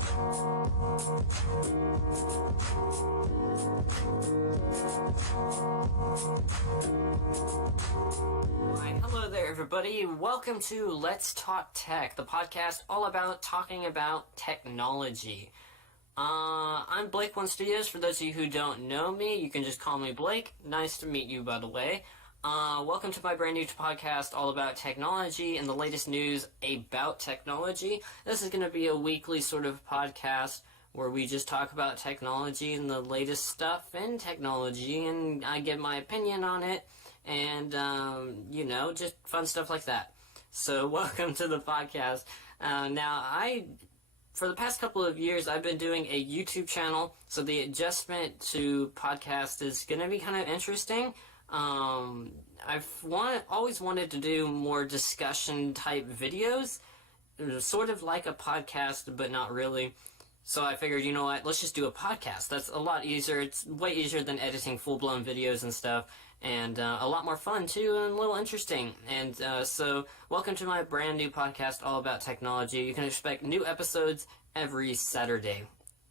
Hello there, everybody. Welcome to Let's Talk Tech, the podcast all about talking about technology. I'm Blake One Studios. For those of you who don't know me, you can just call me Blake. Nice to meet you, by the way. Welcome to my brand new podcast all about technology and the latest news about technology. This is going to be a weekly sort of podcast where we just talk about technology and the latest stuff in technology, and I give my opinion on it, and, just fun stuff like that. So, welcome to the podcast. For the past couple of years, I've been doing a YouTube channel, so the adjustment to podcast is going to be kind of interesting. I've always wanted to do more discussion-type videos, sort of like a podcast, but not really. So I figured, you know what, let's just do a podcast. That's a lot easier. It's way easier than editing full-blown videos and stuff, and a lot more fun, too, and a little interesting. And so welcome to my brand new podcast all about technology. You can expect new episodes every Saturday,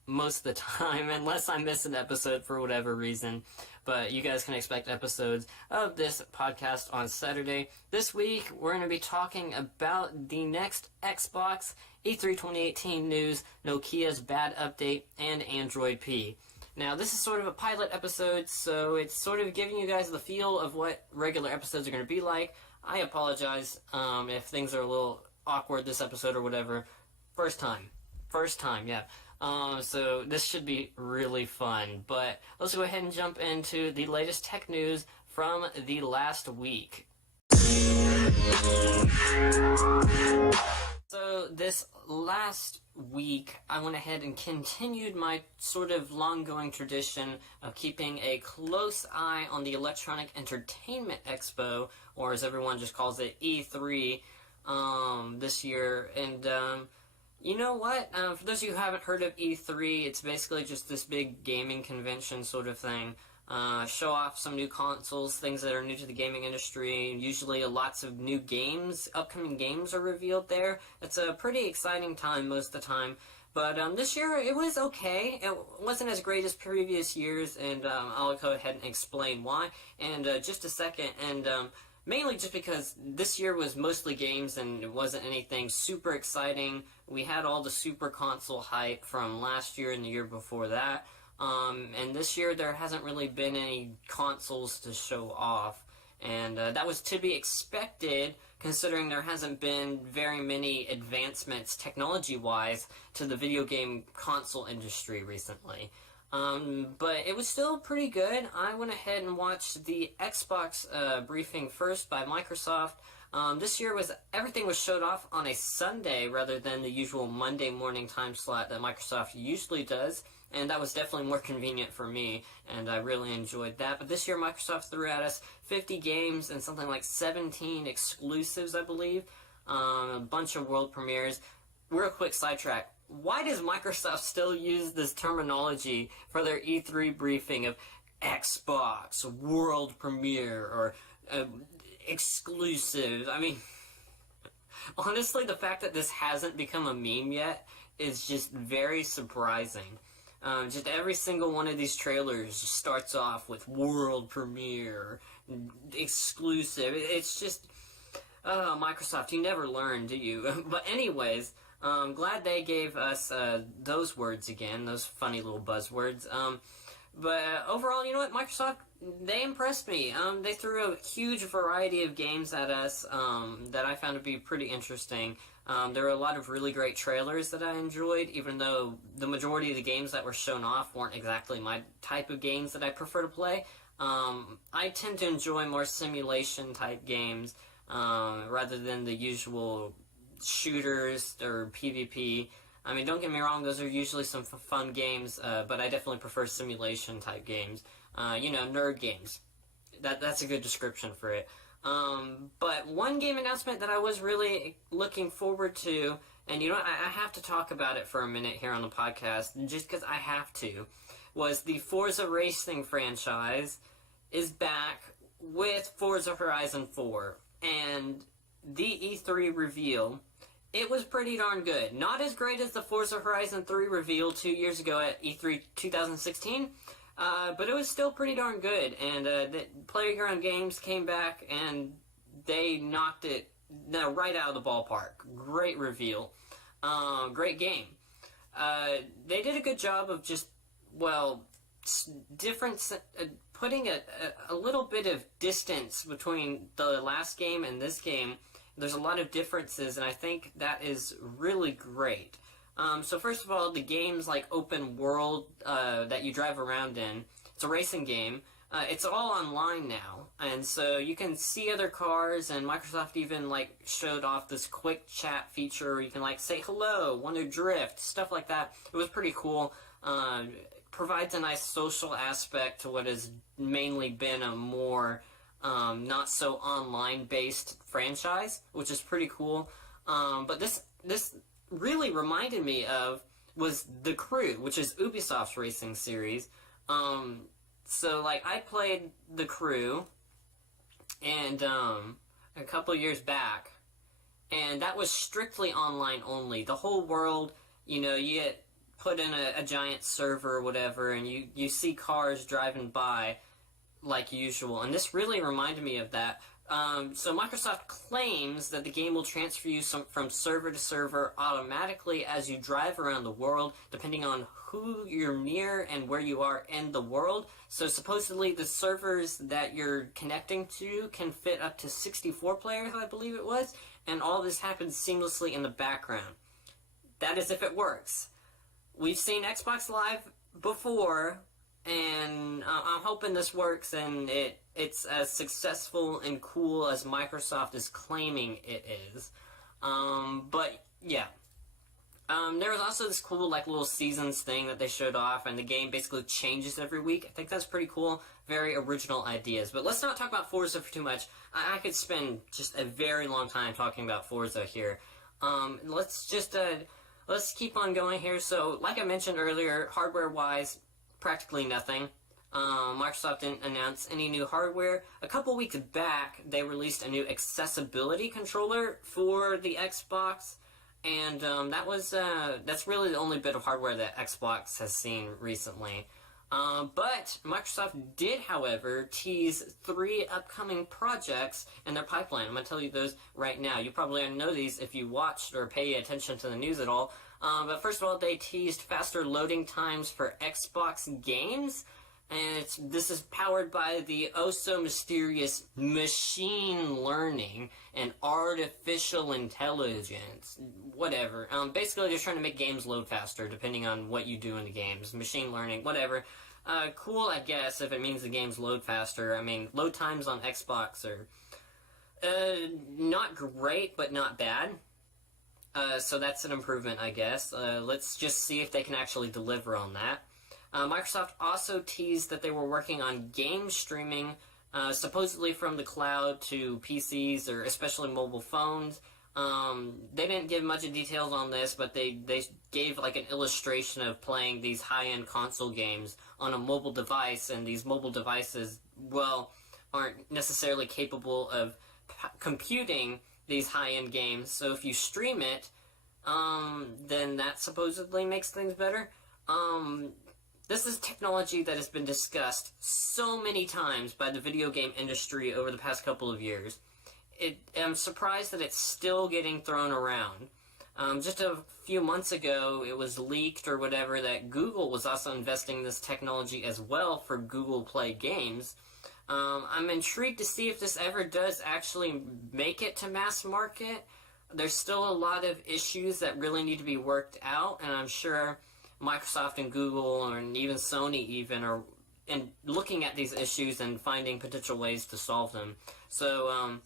most of the time, unless I miss an episode for whatever reason. But you guys can expect episodes of this podcast on Saturday. This week, we're going to be talking about the next Xbox, E3 2018 news, Nokia's bad update, and Android P. Now, this is sort of a pilot episode, so it's sort of giving you guys the feel of what regular episodes are going to be like. I apologize if things are a little awkward this episode or whatever. First time, yeah. So this should be really fun. But let's go ahead and jump into the latest tech news from the last week. So this last week, I went ahead and continued my sort of long-going tradition of keeping a close eye on the Electronic Entertainment Expo, or as everyone just calls it, E3, this year. And you know what? For those of you who haven't heard of E3, it's basically just this big gaming convention sort of thing. Show off some new consoles, things that are new to the gaming industry. Usually lots of new games, upcoming games are revealed there. It's a pretty exciting time most of the time. But this year, it was okay. It wasn't as great as previous years, and I'll go ahead and explain why in just a second. And mainly just because this year was mostly games and it wasn't anything super exciting. We had all the super console hype from last year and the year before that. And this year there hasn't really been any consoles to show off. And that was to be expected, considering there hasn't been very many advancements technology-wise to the video game console industry recently. But it was still pretty good. I went ahead and watched the Xbox briefing first by Microsoft. This year everything was showed off on a Sunday rather than the usual Monday morning time slot that Microsoft usually does, and that was definitely more convenient for me, and I really enjoyed that. But this year Microsoft threw at us 50 games and something like 17 exclusives, I believe, a bunch of world premieres. Real quick sidetrack. Why does Microsoft still use this terminology for their E3 briefing of Xbox, world premiere, or exclusive? I mean, honestly, the fact that this hasn't become a meme yet is just very surprising. Just every single one of these trailers just starts off with world premiere, exclusive. It's just, Microsoft, you never learn, do you? But anyways, glad they gave us those words again, those funny little buzzwords. But overall, you know what, Microsoft, they impressed me. They threw a huge variety of games at us that I found to be pretty interesting. There were a lot of really great trailers that I enjoyed, even though the majority of the games that were shown off weren't exactly my type of games that I prefer to play. I tend to enjoy more simulation-type games rather than the usual shooters or PvP. I mean, don't get me wrong, those are usually some fun games, but I definitely prefer simulation-type games. Nerd games. That's a good description for it. But one game announcement that I was really looking forward to, and you know what, I have to talk about it for a minute here on the podcast, just because I have to, was the Forza Racing franchise is back with Forza Horizon 4. And the E3 reveal it was pretty darn good. Not as great as the Forza Horizon 3 reveal 2 years ago at E3 2016, but it was still pretty darn good. And the Playground Games came back and they knocked it right out of the ballpark. Great reveal. Great game. They did a good job of just, well, putting a little bit of distance between the last game and this game. There's a lot of differences, and I think that is really great. So first of all, the game's like open world that you drive around in. It's a racing game. It's all online now, and so you can see other cars, and Microsoft even like showed off this quick chat feature where you can like say hello, want to drift, stuff like that. It was pretty cool. Provides a nice social aspect to what has mainly been a more not so online based franchise, which is pretty cool. But this really reminded me of was The Crew, which is Ubisoft's racing series. So like I played The Crew and a couple years back, and that was strictly online only. The whole world, you know, you get put in a giant server or whatever, and you see cars driving by like usual, and this really reminded me of that. So Microsoft claims that the game will transfer you from server to server automatically as you drive around the world, depending on who you're near and where you are in the world. So supposedly the servers that you're connecting to can fit up to 64 players, I believe it was, and all this happens seamlessly in the background. That is if it works. We've seen Xbox Live before, and I'm hoping this works and it's as successful and cool as Microsoft is claiming it is. But yeah. There was also this cool like little seasons thing that they showed off, and the game basically changes every week. I think that's pretty cool. Very original ideas. But let's not talk about Forza for too much. I could spend just a very long time talking about Forza here. Let's keep on going here. So, like I mentioned earlier, hardware-wise, practically nothing. Microsoft didn't announce any new hardware. A couple weeks back, they released a new accessibility controller for the Xbox, and that's really the only bit of hardware that Xbox has seen recently. But Microsoft did, however, tease 3 upcoming projects in their pipeline. I'm going to tell you those right now. You probably already know these if you watched or pay attention to the news at all. But first of all, they teased faster loading times for Xbox games. And this is powered by the oh-so-mysterious machine learning and artificial intelligence. Whatever. Basically, they're trying to make games load faster, depending on what you do in the games. Machine learning, whatever. Cool, I guess, if it means the games load faster. I mean, load times on Xbox are not great, but not bad. So that's an improvement, I guess. Let's just see if they can actually deliver on that. Microsoft also teased that they were working on game streaming, supposedly from the cloud to PCs or especially mobile phones. They didn't give much of details on this, but they gave like an illustration of playing these high-end console games on a mobile device, and these mobile devices, well, aren't necessarily capable of computing these high-end games. So if you stream it, then that supposedly makes things better. This is technology that has been discussed so many times by the video game industry over the past couple of years. I'm surprised that it's still getting thrown around. Just a few months ago, it was leaked or whatever that Google was also investing in this technology as well for Google Play games. I'm intrigued to see if this ever does actually make it to mass market. There's still a lot of issues that really need to be worked out, and I'm sure Microsoft and Google and even Sony even are looking at these issues and finding potential ways to solve them. So,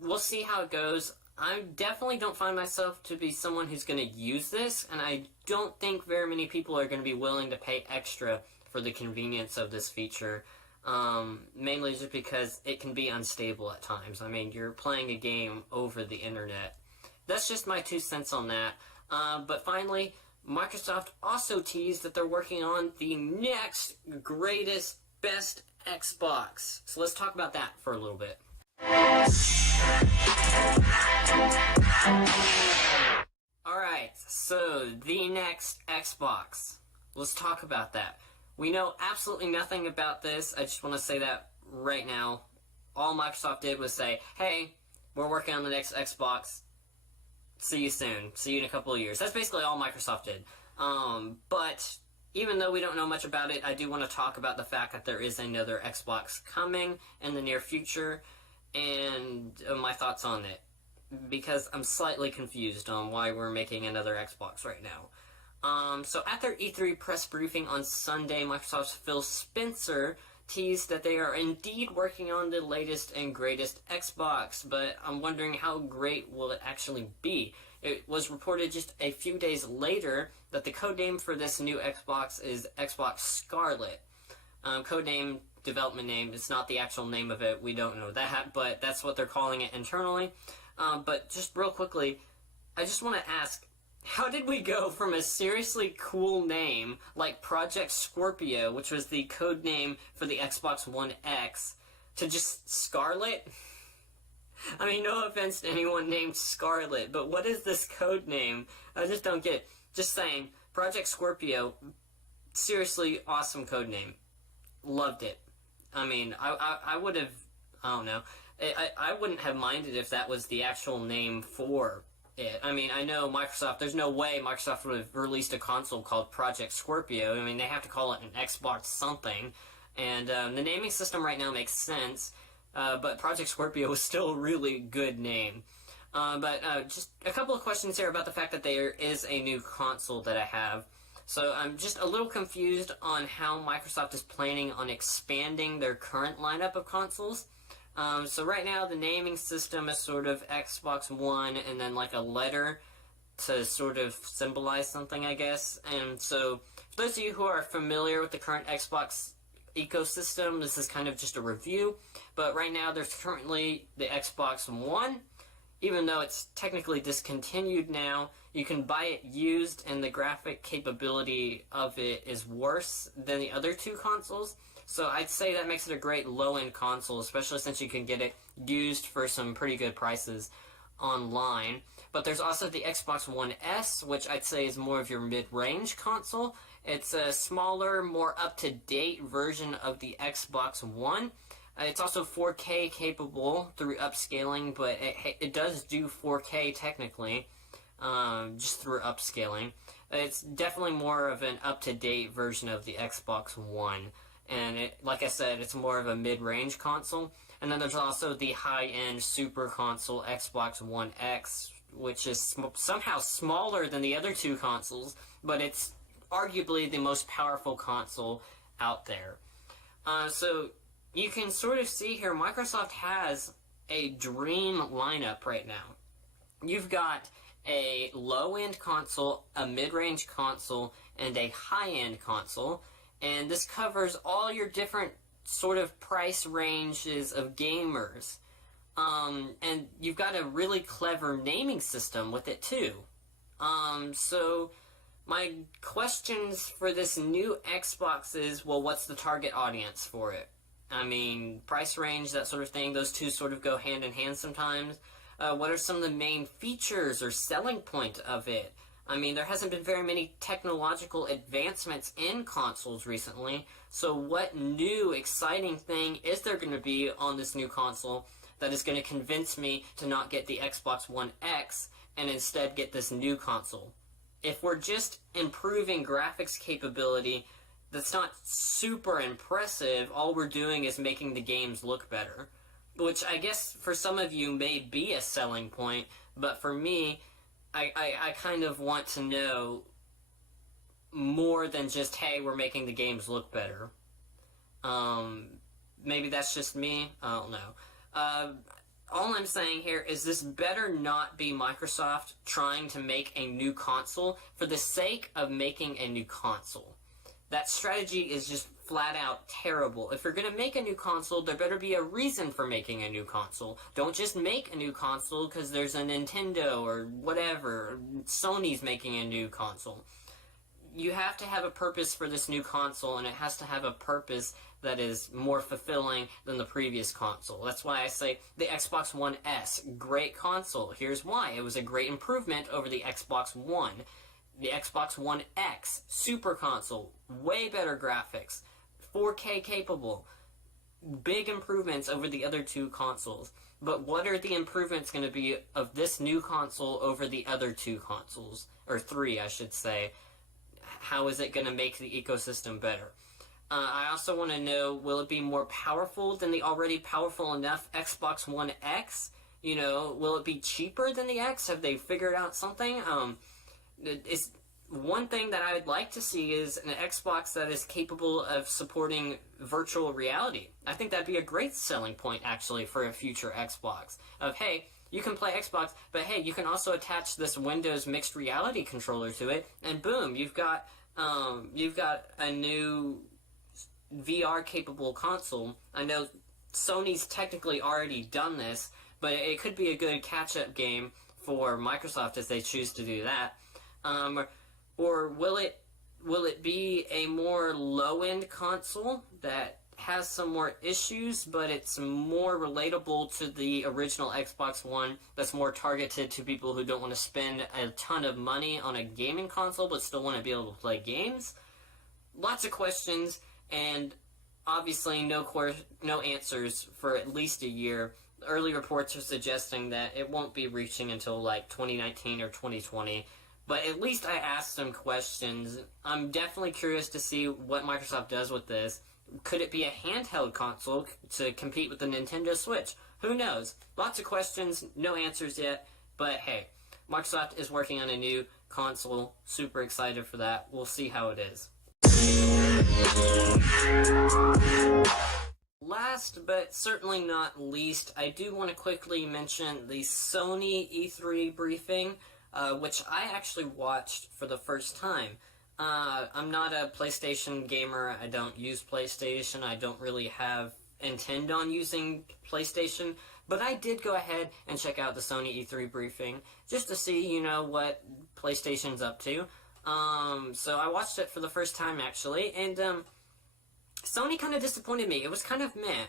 we'll see how it goes. I definitely don't find myself to be someone who's going to use this, and I don't think very many people are going to be willing to pay extra for the convenience of this feature, mainly just because it can be unstable at times. I mean, you're playing a game over the internet. That's just my 2 cents on that. But finally, Microsoft also teased that they're working on the next greatest, best Xbox. So let's talk about that for a little bit. Alright, so the next Xbox. Let's talk about that. We know absolutely nothing about this. I just want to say that right now. All Microsoft did was say, hey, we're working on the next Xbox. See you soon. See you in a couple of years. That's basically all Microsoft did. But even though we don't know much about it, I do want to talk about the fact that there is another Xbox coming in the near future, and my thoughts on it. Because I'm slightly confused on why we're making another Xbox right now. So at their E3 press briefing on Sunday, Microsoft's Phil Spencer teased that they are indeed working on the latest and greatest Xbox, but I'm wondering how great will it actually be. It was reported just a few days later that the codename for this new Xbox is Xbox Scarlett. Codename, development name, it's not the actual name of it, we don't know that, but that's what they're calling it internally. But just real quickly, I just want to ask, how did we go from a seriously cool name like Project Scorpio, which was the code name for the Xbox One X, to just Scarlett? I mean, no offense to anyone named Scarlett, but what is this code name? I just don't get it. Just saying, Project Scorpio, seriously awesome code name. Loved it. I mean, I would have, I don't know, I wouldn't have minded if that was the actual name for it. I mean, I know Microsoft, there's no way Microsoft would have released a console called Project Scorpio. I mean, they have to call it an Xbox something. And the naming system right now makes sense, but Project Scorpio is still a really good name. But just a couple of questions here about the fact that there is a new console that I have. So I'm just a little confused on how Microsoft is planning on expanding their current lineup of consoles. So right now the naming system is sort of Xbox One and then like a letter to sort of symbolize something, I guess. And so for those of you who are familiar with the current Xbox ecosystem, this is kind of just a review. But right now there's currently the Xbox One. Even though it's technically discontinued now, you can buy it used and the graphic capability of it is worse than the other two consoles. So I'd say that makes it a great low-end console, especially since you can get it used for some pretty good prices online. But there's also the Xbox One S, which I'd say is more of your mid-range console. It's a smaller, more up-to-date version of the Xbox One. It's also 4K capable through upscaling, but it does do 4K technically, just through upscaling. It's definitely more of an up-to-date version of the Xbox One. And like I said, it's more of a mid-range console. And then there's also the high-end super console Xbox One X, which is somehow smaller than the other two consoles, but it's arguably the most powerful console out there. So you can sort of see here, Microsoft has a dream lineup right now. You've got a low-end console, a mid-range console, and a high-end console. And this covers all your different sort of price ranges of gamers. And you've got a really clever naming system with it too. So my questions for this new Xbox is, well, what's the target audience for it? I mean, price range, that sort of thing, those two sort of go hand in hand sometimes. What are some of the main features or selling point of it? I mean, there hasn't been very many technological advancements in consoles recently, so what new, exciting thing is there going to be on this new console that is going to convince me to not get the Xbox One X and instead get this new console? If we're just improving graphics capability, that's not super impressive. All we're doing is making the games look better, which I guess for some of you may be a selling point, but for me, I kind of want to know more than just, hey, we're making the games look better. Maybe that's just me. I don't know. All I'm saying here is this better not be Microsoft trying to make a new console for the sake of making a new console. That strategy is just flat out terrible. If you're going to make a new console, there better be a reason for making a new console. Don't just make a new console because there's a Nintendo or whatever, Sony's making a new console. you have to have a purpose for this new console, and it has to have a purpose that is more fulfilling than the previous console. That's why I say the Xbox One S, great console. Here's why. It was a great improvement over the Xbox One. The Xbox One X, super console, way better graphics, 4K capable, big improvements over the other two consoles. But what are the improvements going to be of this new console over the other two consoles? Or three, I should say. How is it going to make the ecosystem better? I also want to know, will it be more powerful than the already powerful enough Xbox One X? You know, will it be cheaper than the X? Have they figured out something? It's one thing that I would like to see is an Xbox that is capable of supporting virtual reality. I think that'd be a great selling point, actually, for a future Xbox. Of, hey, you can play Xbox, but hey, you can also attach this Windows mixed reality controller to it, and boom, you've got a new VR-capable console. I know Sony's technically already done this, but it could be a good catch-up game for Microsoft if they choose to do that. Or will it be a more low-end console that has some more issues, but it's more relatable to the original Xbox One, that's more targeted to people who don't want to spend a ton of money on a gaming console but still want to be able to play games? Lots of questions, and obviously no answers for at least a year. Early reports are suggesting that it won't be reaching until like 2019 or 2020. But at least I asked some questions. I'm definitely curious to see what Microsoft does with this. Could it be a handheld console to compete with the Nintendo Switch? Who knows? Lots of questions, no answers yet. But hey, Microsoft is working on a new console. Super excited for that. We'll see how it is. Last but certainly not least, I do want to quickly mention the Sony E3 briefing, which I actually watched for the first time. I'm not a PlayStation gamer. I don't use PlayStation. I don't really intend on using PlayStation. But I did go ahead and check out the Sony E3 briefing just to see, you know, what PlayStation's up to. So I watched it for the first time, actually, and Sony kind of disappointed me. It was kind of meh.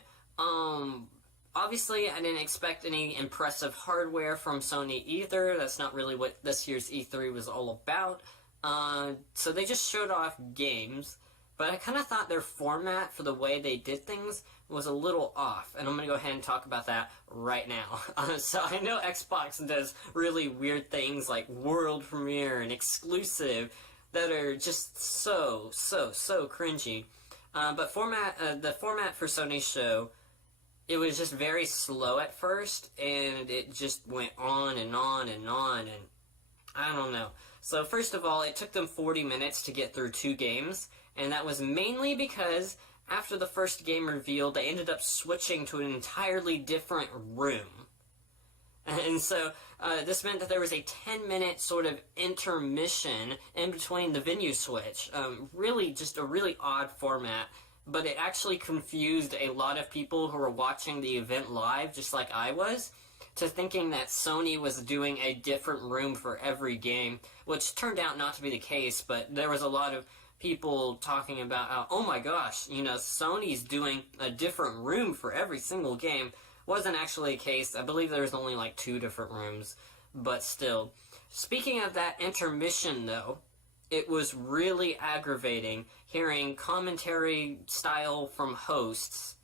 Obviously, I didn't expect any impressive hardware from Sony either. That's not really what this year's E3 was all about. So they just showed off games, but I kind of thought their format for the way they did things was a little off, and I'm going to go ahead and talk about that right now. So I know Xbox does really weird things like world premiere and exclusive that are just so cringy. But the format for Sony's show, it was just very slow at first, and it just went on and on and on, and I don't know. So first of all, it took them 40 minutes to get through 2 games, and that was mainly because after the first game revealed, they ended up switching to an entirely different room. And so this meant that there was a 10-minute sort of intermission in between the venue switch. Really just a really odd format, but it actually confused a lot of people who were watching the event live, just like I was, to thinking that Sony was doing a different room for every game, which turned out not to be the case, but there was a lot of people talking about how, oh my gosh, you know, Sony's doing a different room for every single game. Wasn't actually a case. I believe there was only like 2 different rooms, but still. Speaking of that intermission, though, it was really aggravating hearing commentary style from hosts,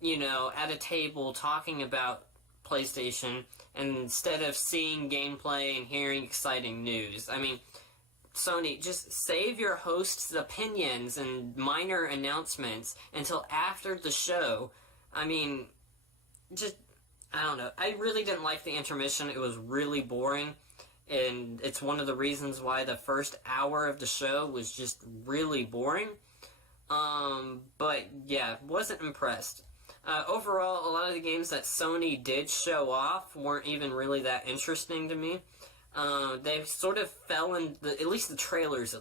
you know, at a table talking about PlayStation, and instead of seeing gameplay and hearing exciting news. I mean, Sony, just save your hosts' opinions and minor announcements until after the show. I mean, just, I don't know. I really didn't like the intermission. It was really boring, and it's one of the reasons why the first hour of the show was just really boring. But yeah, wasn't impressed. Overall, a lot of the games that Sony did show off weren't even really that interesting to me. They sort of fell in, at least the trailers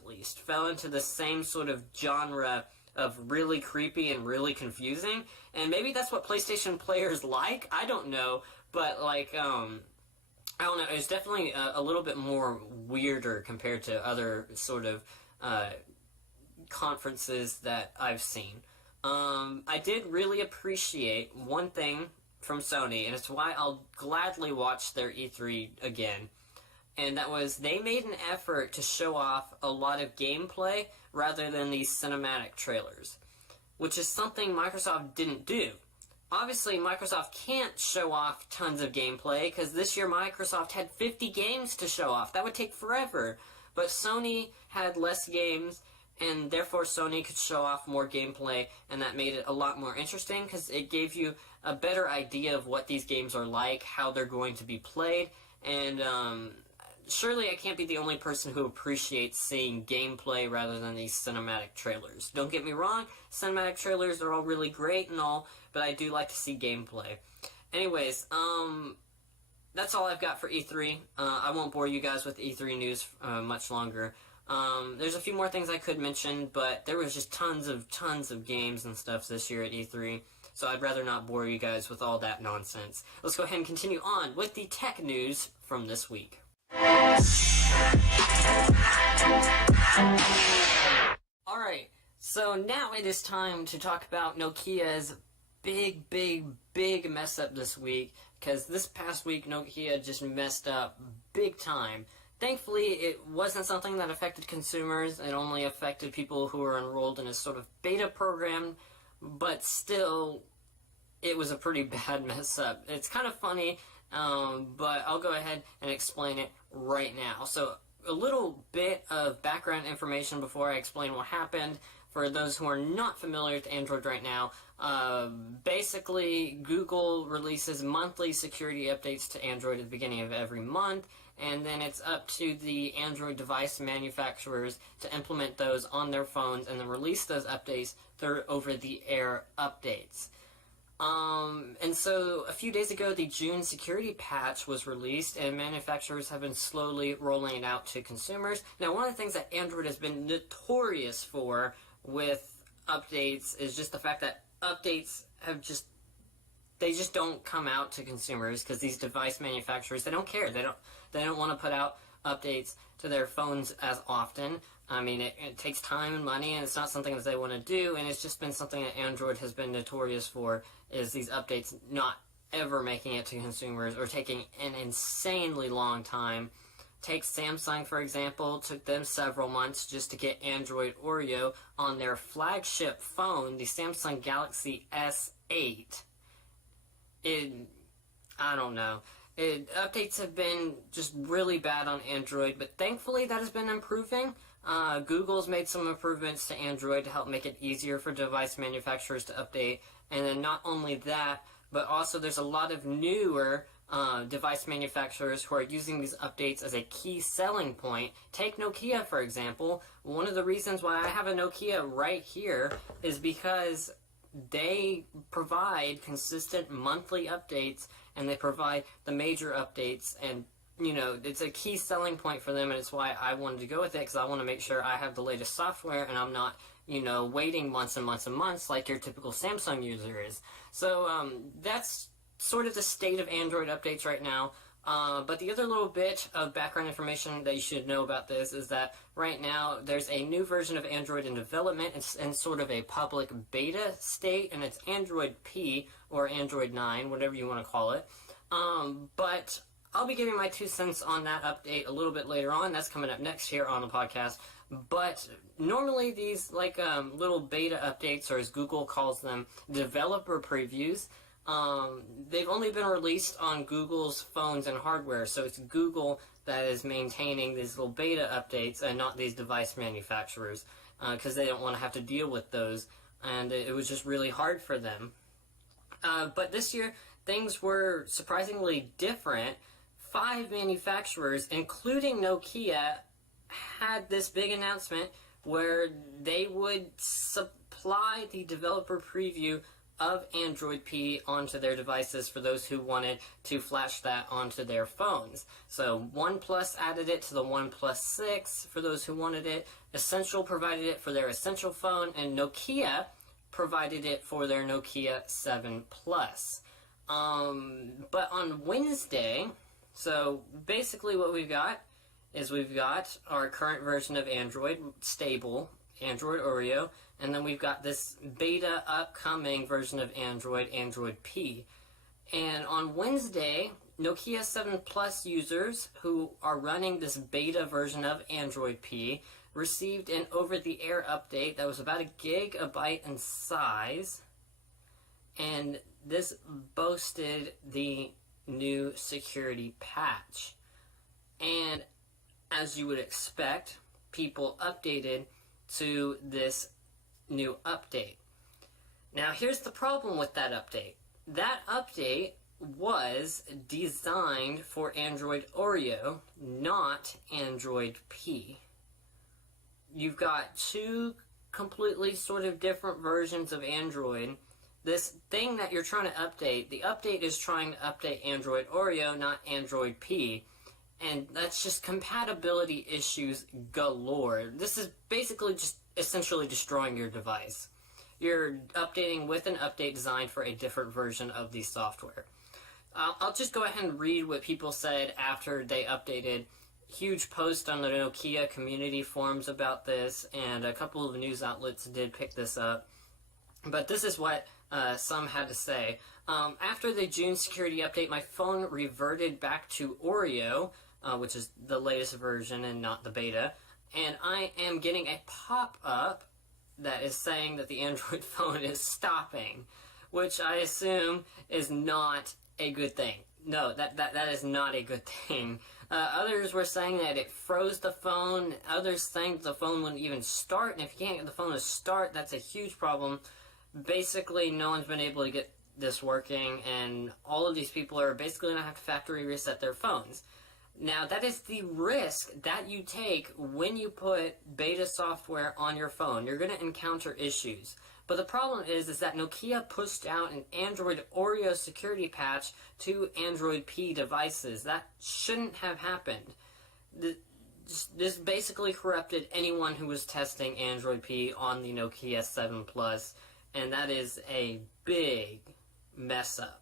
fell into the same sort of genre of really creepy and really confusing, and maybe that's what PlayStation players like, I don't know, but like, I don't know, it was definitely a little bit more weirder compared to other sort of conferences that I've seen. I did really appreciate one thing from Sony, and it's why I'll gladly watch their E3 again. And that was, they made an effort to show off a lot of gameplay rather than these cinematic trailers, which is something Microsoft didn't do. Obviously, Microsoft can't show off tons of gameplay, because this year Microsoft had 50 games to show off. That would take forever. But Sony had less games, and therefore Sony could show off more gameplay, and that made it a lot more interesting, because it gave you a better idea of what these games are like, how they're going to be played, and surely I can't be the only person who appreciates seeing gameplay rather than these cinematic trailers. Don't get me wrong, cinematic trailers are all really great and all, but I do like to see gameplay. Anyways, that's all I've got for E3. I won't bore you guys with E3 news much longer. There's a few more things I could mention, but there was just tons of games and stuff this year at E3, so I'd rather not bore you guys with all that nonsense. Let's go ahead and continue on with the tech news from this week. Alright, so now it is time to talk about Nokia's big mess up this week, because this past week Nokia just messed up big time. Thankfully, it wasn't something that affected consumers. It only affected people who were enrolled in a sort of beta program, but still, it was a pretty bad mess up. It's kind of funny, but I'll go ahead and explain it right now. So, a little bit of background information before I explain what happened. For those who are not familiar with Android right now, basically, Google releases monthly security updates to Android at the beginning of every month, and then it's up to the Android device manufacturers to implement those on their phones and then release those updates through over-the-air updates. And so a few days ago, the June security patch was released, and manufacturers have been slowly rolling it out to consumers. Now, one of the things that Android has been notorious for with updates is just the fact that updates have they just don't come out to consumers, because these device manufacturers, they don't care. They don't want to put out updates to their phones as often. I mean, it takes time and money, and it's not something that they want to do, and it's just been something that Android has been notorious for, is these updates not ever making it to consumers, or taking an insanely long time. Take Samsung, for example. It took them several months just to get Android Oreo on their flagship phone, the Samsung Galaxy S8. I don't know. Updates have been just really bad on Android, but thankfully that has been improving. Google's made some improvements to Android to help make it easier for device manufacturers to update. And then not only that, but also there's a lot of newer device manufacturers who are using these updates as a key selling point. Take Nokia, for example. One of the reasons why I have a Nokia right here is because they provide consistent monthly updates, and they provide the major updates, and it's a key selling point for them, and it's why I wanted to go with it, because I want to make sure I have the latest software, and I'm not, waiting months and months and months like your typical Samsung user is. So, that's sort of the state of Android updates right now. But the other little bit of background information that you should know about this is that right now there's a new version of Android in development. It's in sort of a public beta state, and it's Android P, or Android 9, whatever you want to call it. But I'll be giving my 2 cents on that update a little bit later on. That's coming up next here on the podcast. But normally these little beta updates, or as Google calls them, developer previews, they've only been released on Google's phones and hardware, so it's Google that is maintaining these little beta updates and not these device manufacturers, because they don't want to have to deal with those, and it was just really hard for them. But this year, things were surprisingly different. 5 manufacturers, including Nokia, had this big announcement where they would supply the developer preview of Android P onto their devices for those who wanted to flash that onto their phones. So OnePlus added it to the OnePlus 6 for those who wanted it. Essential provided it for their Essential phone, and Nokia provided it for their Nokia 7 Plus. But on Wednesday, So basically what we've got is we've got our current version of Android, stable, Android Oreo, and then we've got this beta upcoming version of Android, Android P. And on Wednesday, Nokia 7 Plus users who are running this beta version of Android P received an over-the-air update that was about a gigabyte in size, and this boasted the new security patch. And as you would expect, people updated to this new update. Now here's the problem with that update. That update was designed for Android Oreo, not Android P. You've got two completely sort of different versions of Android. This thing that you're trying to update, the update is trying to update Android Oreo, not Android P. And that's just compatibility issues galore. This is basically just essentially destroying your device. You're updating with an update designed for a different version of the software. I'll just go ahead and read what people said after they updated. Huge post on the Nokia community forums about this, and a couple of news outlets did pick this up. But this is what some had to say. After the June security update, my phone reverted back to Oreo, which is the latest version and not the beta, and I am getting a pop-up that is saying that the Android phone is stopping, which I assume is not a good thing. No, that is not a good thing. Others were saying that it froze the phone. Others think the phone wouldn't even start, and if you can't get the phone to start, that's a huge problem. Basically, no one's been able to get this working, and all of these people are basically going to have to factory reset their phones. Now, that is the risk that you take when you put beta software on your phone. You're going to encounter issues. But the problem is that Nokia pushed out an Android Oreo security patch to Android P devices. That shouldn't have happened. This basically corrupted anyone who was testing Android P on the Nokia 7 Plus, and that is a big mess up.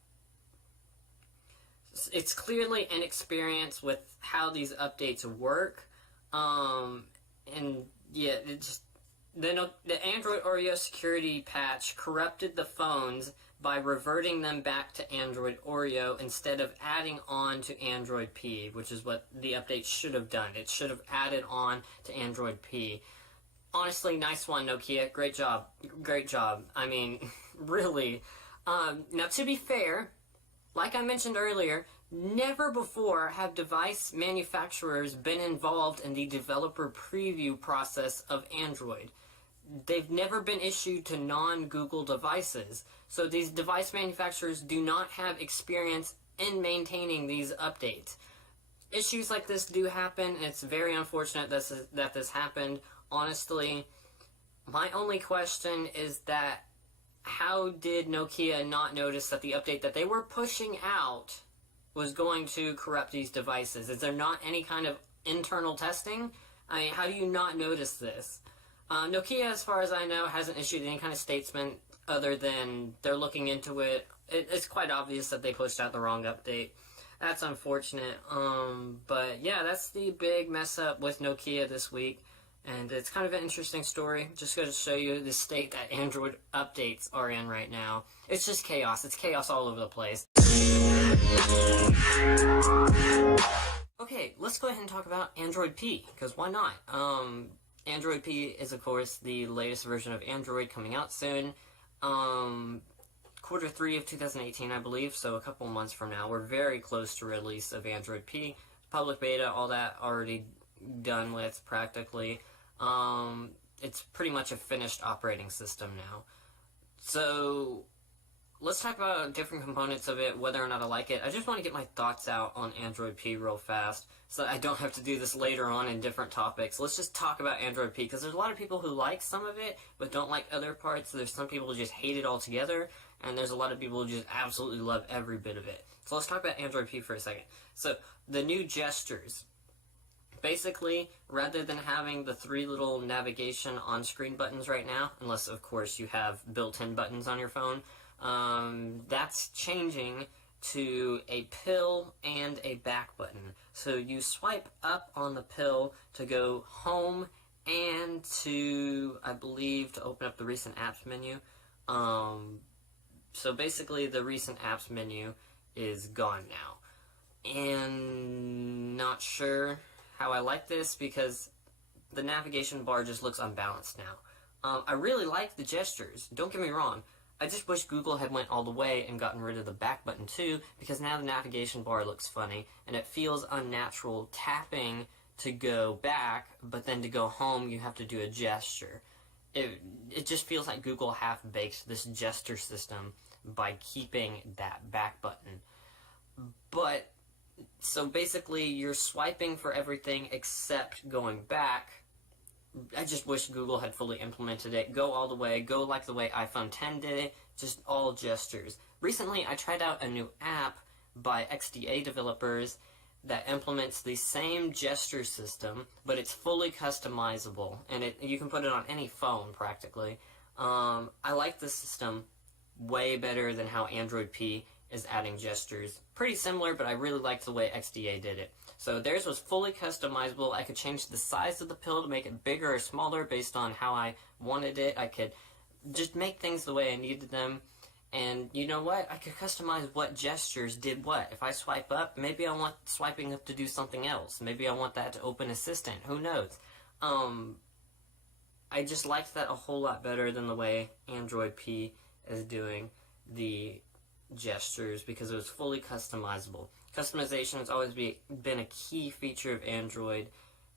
It's clearly inexperience with how these updates work, and yeah, the Android Oreo security patch corrupted the phones by reverting them back to Android Oreo instead of adding on to Android P, which is what the update should have done. It should have added on to Android P. Honestly, nice one, Nokia. Great job. Great job. I mean, really. Now, to be fair, like I mentioned earlier, never before have device manufacturers been involved in the developer preview process of Android. They've never been issued to non-Google devices, so these device manufacturers do not have experience in maintaining these updates. Issues like this do happen, and it's very unfortunate that this happened. Honestly, my only question is that how did Nokia not notice that the update that they were pushing out was going to corrupt these devices? Is there not any kind of internal testing? I mean, how do you not notice this? Nokia, as far as I know, hasn't issued any kind of statement other than they're looking into it. It's quite obvious that they pushed out the wrong update. That's unfortunate. But yeah, that's the big mess up with Nokia this week. And it's kind of an interesting story. Just going to show you the state that Android updates are in right now. It's just chaos. It's chaos all over the place. Okay, let's go ahead and talk about Android P, because why not? Android P is, of course, the latest version of Android coming out soon. Quarter 3 of 2018, I believe, so a couple months from now. We're very close to release of Android P. Public beta, all that already done with, practically. It's pretty much a finished operating system now. So, let's talk about different components of it, whether or not I like it. I just want to get my thoughts out on Android P real fast, so I don't have to do this later on in different topics. Let's just talk about Android P, because there's a lot of people who like some of it, but don't like other parts. There's some people who just hate it altogether, and there's a lot of people who just absolutely love every bit of it. So let's talk about Android P for a second. So, the new gestures. Basically, rather than having the 3 little navigation on-screen buttons right now, unless, of course, you have built-in buttons on your phone, that's changing, to a pill and a back button. So you swipe up on the pill to go home and to, I believe, to open up the recent apps menu. So basically the recent apps menu is gone now. And not sure how I like this because the navigation bar just looks unbalanced now. I really like the gestures, don't get me wrong. I just wish Google had went all the way and gotten rid of the back button too, because now the navigation bar looks funny, and it feels unnatural tapping to go back, but then to go home you have to do a gesture. It just feels like Google half-baked this gesture system by keeping that back button. But, so basically you're swiping for everything except going back. I just wish Google had fully implemented it. Go all the way, go like the way iPhone 10 did it, just all gestures. Recently, I tried out a new app by XDA developers that implements the same gesture system, but it's fully customizable, and you can put it on any phone, practically. I like this system way better than how Android P is adding gestures. Pretty similar, but I really liked the way XDA did it. So theirs was fully customizable. I could change the size of the pill to make it bigger or smaller based on how I wanted it. I could just make things the way I needed them. And you know what? I could customize what gestures did what. If I swipe up, maybe I want swiping up to do something else. Maybe I want that to open Assistant. Who knows? I just liked that a whole lot better than the way Android P is doing the gestures because it was fully customizable. Customization has always been a key feature of Android,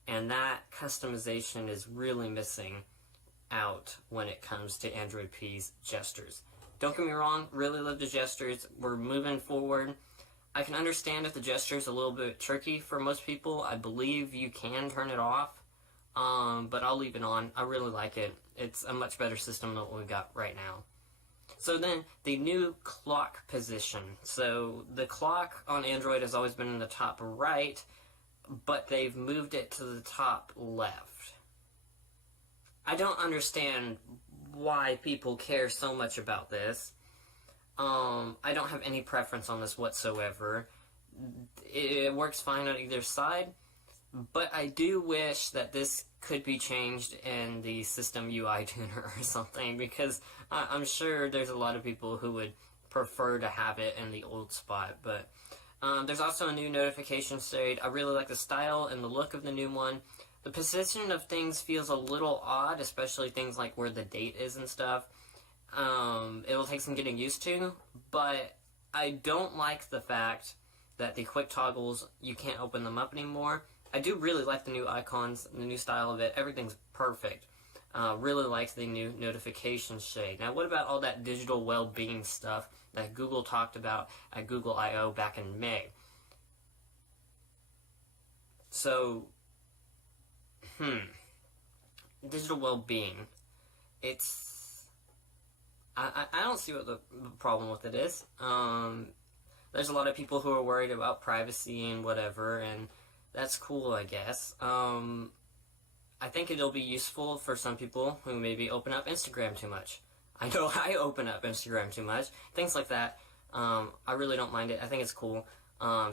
and that customization is really missing out when it comes to Android P's gestures. Don't get me wrong, really love the gestures. We're moving forward. I can understand if the gesture is a little bit tricky for most people. I believe you can turn it off, but I'll leave it on. I really like it. It's a much better system than what we've got right now. So then, the new clock position. So the clock on Android has always been in the top right, but they've moved it to the top left. I don't understand why people care so much about this. I don't have any preference on this whatsoever. It works fine on either side, but I do wish that this could be changed in the system UI tuner or something, because I'm sure there's a lot of people who would prefer to have it in the old spot. But there's also a new notification shade. I really like the style and the look of the new one. The position of things feels a little odd, especially things like where the date is and stuff. It will take some getting used to, but I don't like the fact that the quick toggles, you can't open them up anymore. I do really like the new icons, the new style of it. Everything's perfect. Really like the new notification shade. Now, what about all that digital well-being stuff that Google talked about at Google I/O back in May? So, digital well-being. I don't see what the problem with it is. There's a lot of people who are worried about privacy and whatever, and that's cool, I guess. I think it'll be useful for some people who maybe open up Instagram too much. I know I open up Instagram too much. Things like that. I really don't mind it. I think it's cool.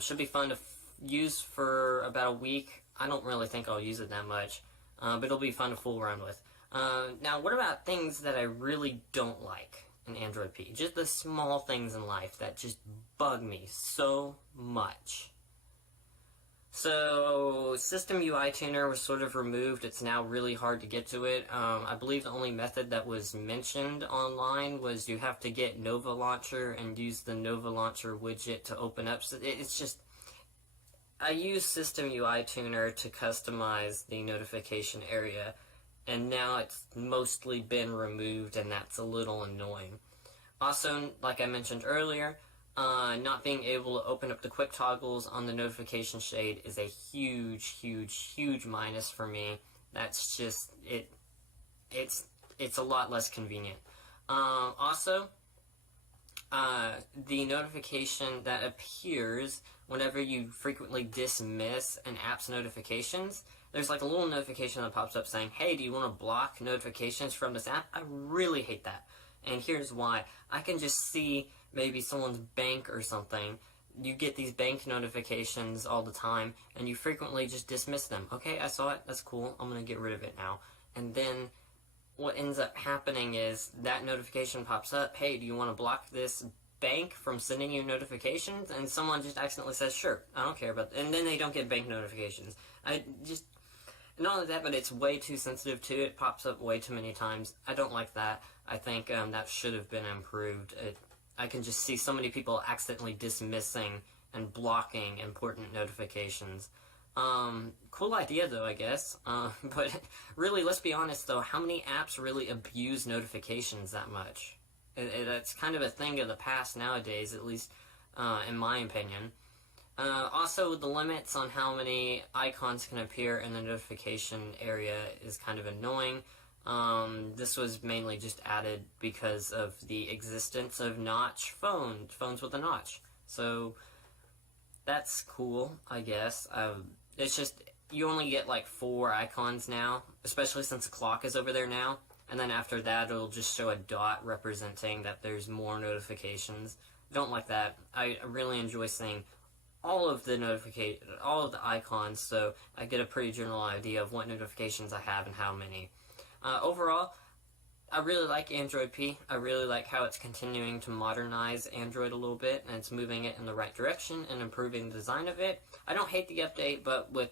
Should be fun to use for about a week. I don't really think I'll use it that much. But it'll be fun to fool around with. Now, what about things that I really don't like in Android P? Just the small things in life that just bug me so much. So, System UI Tuner was sort of removed. It's now really hard to get to it. I believe the only method that was mentioned online was you have to get Nova Launcher and use the Nova Launcher widget to open up. So it's just, I use System UI Tuner to customize the notification area, and now it's mostly been removed, and that's a little annoying. Also, like I mentioned earlier, not being able to open up the quick toggles on the notification shade is a huge, huge, huge minus for me. That's just, it's a lot less convenient. Also, the notification that appears whenever you frequently dismiss an app's notifications, there's like a little notification that pops up saying, hey, do you want to block notifications from this app? I really hate that. And here's why. I can just see maybe someone's bank or something, you get these bank notifications all the time, and you frequently just dismiss them. Okay, I saw it, that's cool, I'm gonna get rid of it now. And then what ends up happening is that notification pops up, hey, do you want to block this bank from sending you notifications? And someone just accidentally says, sure, I don't care about that. And then they don't get bank notifications. Not only that, but it's way too sensitive too. It pops up way too many times. I don't like that. I think that should have been improved. I can just see so many people accidentally dismissing and blocking important notifications. Cool idea though, I guess. But really, let's be honest though, how many apps really abuse notifications that much? It's kind of a thing of the past nowadays, at least in my opinion. Also, the limits on how many icons can appear in the notification area is kind of annoying. This was mainly just added because of the existence of notch phones with a notch. So that's cool, I guess. It's just, you only get like 4 icons now, especially since the clock is over there now. And then after that, it'll just show a dot representing that there's more notifications. Don't like that. I really enjoy seeing all of the icons, so I get a pretty general idea of what notifications I have and how many. Overall, I really like Android P. I really like how it's continuing to modernize Android a little bit, and it's moving it in the right direction and improving the design of it. I don't hate the update, but with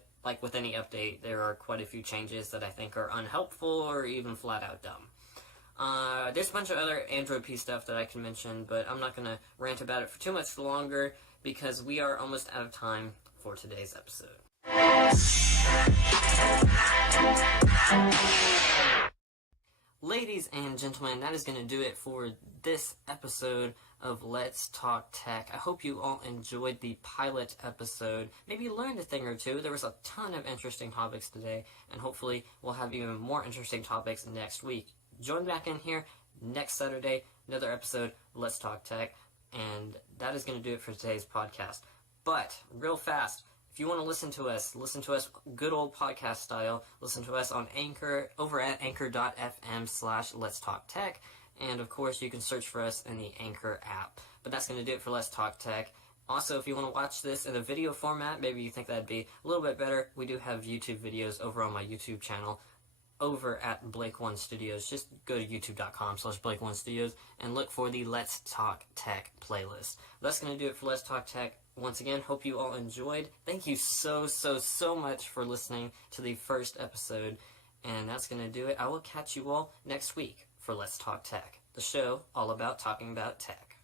any update, there are quite a few changes that I think are unhelpful or even flat out dumb. There's a bunch of other Android P stuff that I can mention, but I'm not going to rant about it for too much longer because we are almost out of time for today's episode. Ladies and gentlemen, that is going to do it for this episode of Let's Talk Tech. I hope you all enjoyed the pilot episode. Maybe learned a thing or two. There was a ton of interesting topics today, and hopefully we'll have even more interesting topics next week. Join back in here next Saturday, another episode of Let's Talk Tech, and that is going to do it for today's podcast. But, real fast, if you want to listen to us good old podcast style. Listen to us on Anchor, over at anchor.fm/Let's Talk Tech. And, of course, you can search for us in the Anchor app. But that's going to do it for Let's Talk Tech. Also, if you want to watch this in a video format, maybe you think that'd be a little bit better, we do have YouTube videos over on my YouTube channel, over at Blake One Studios. Just go to youtube.com/Blake One Studios and look for the Let's Talk Tech playlist. That's going to do it for Let's Talk Tech. Once again, hope you all enjoyed. Thank you so much for listening to the first episode. And that's going to do it. I will catch you all next week for Let's Talk Tech, the show all about talking about tech.